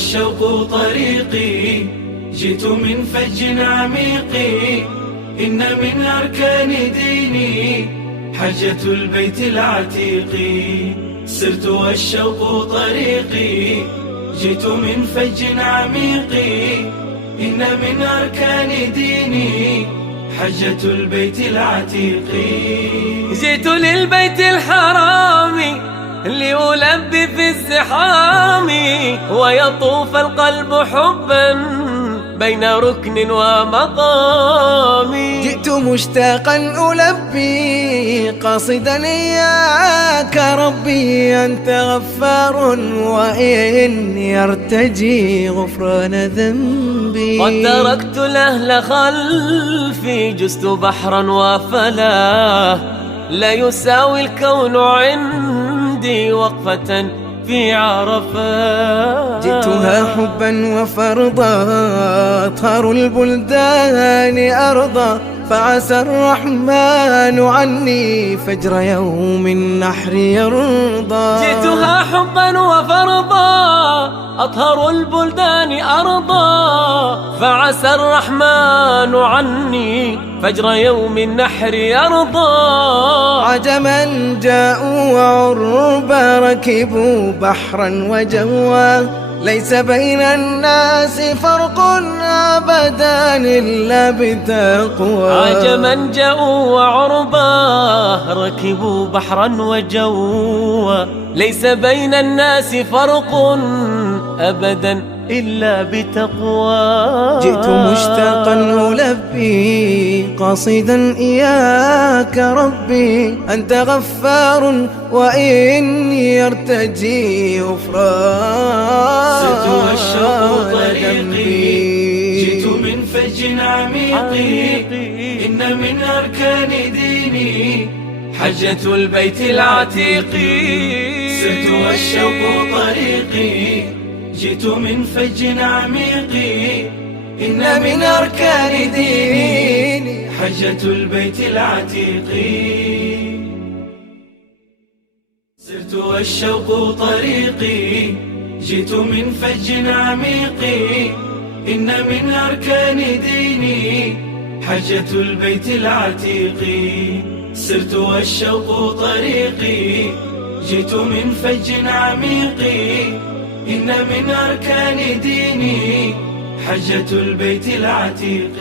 والشوق طريقي، جئت من فج عميق، إن من أركان ديني حجة البيت العتيق. سرت والشوق طريقي، جئت من فج عميق، إن من أركان ديني حجة البيت العتيق. جئت للبيت الحرام لألبي في الزحام، ويطوف القلب حبا بين ركن ومقام. جئت مشتاقا ألبي قاصدا إياك ربي، أنت غفار وإني أرتجي غفران ذنبي. قد تركت الأهل خلفي، جزت بحرا وفلا، لا يساوي الكون عندي وقفة في عرفات. جئتها حبا وفرضا، أطهر البلدان أرضا، فعسى الرحمن عني فجر يوم النحر يرضى. جئتها حبا وفرضا، أطهر البلدان أرضا، فعسى الرحمن عني فجر يوم النحر يرضى. عجما جاءوا وعربا، ركبوا بحرا وجوا، ليس بين الناس فرق أبدا إلا بتقوى. عجما جاءوا وعربا، ركبوا بحرا وجوا، ليس بين الناس فرق أبدا إلا بتقوى. جئت مشتاقا ألبي قاصدا إياك ربي، أنت غفار وإني أرتجي غفران. سرت والشوق طريقي، جئت من فج عميق، إن من أركان ديني حجة البيت العتيق. سرت والشوق طريقي، جئت من فج عميق، إن من أركان ديني حجة البيت العتيق. سرت والشوق طريقي، جئت من فج عميق، إن من أركان ديني حجة البيت العتيق. سرت والشوق طريقي، جئت من فج عميق، إن من أركان ديني حجة البيت العتيق.